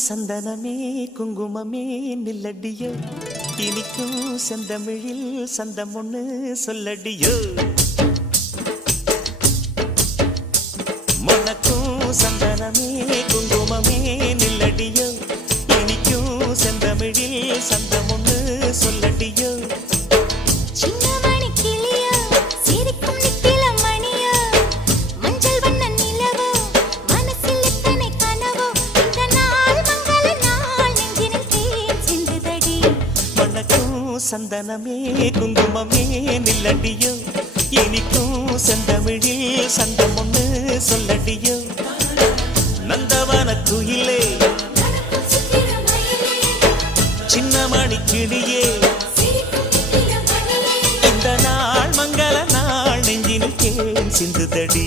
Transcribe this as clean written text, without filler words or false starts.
சந்தனமே குங்குமமே நில்லடியோ இனிக்கும் செந்தமிழில் சந்தம் ஒண்ணு சொல்லடியோ மணக்கும் சந்தனமே குங்குமமே நில்லடியோ இனிக்கும் செந்தமிழில் சந்தம் ஒண்ணு சொல்லடியோ சந்தனமே குங்குமமே நில்லடியோ இனிக்கும் செந்தமிழில் சந்தம் ஒண்ணு சொல்லடியோ நந்தவன குயிலே சின்னமணி கிளியே இந்த நாள் மங்கள நாள் நெஞ்சினில் தேன் சிந்துதடி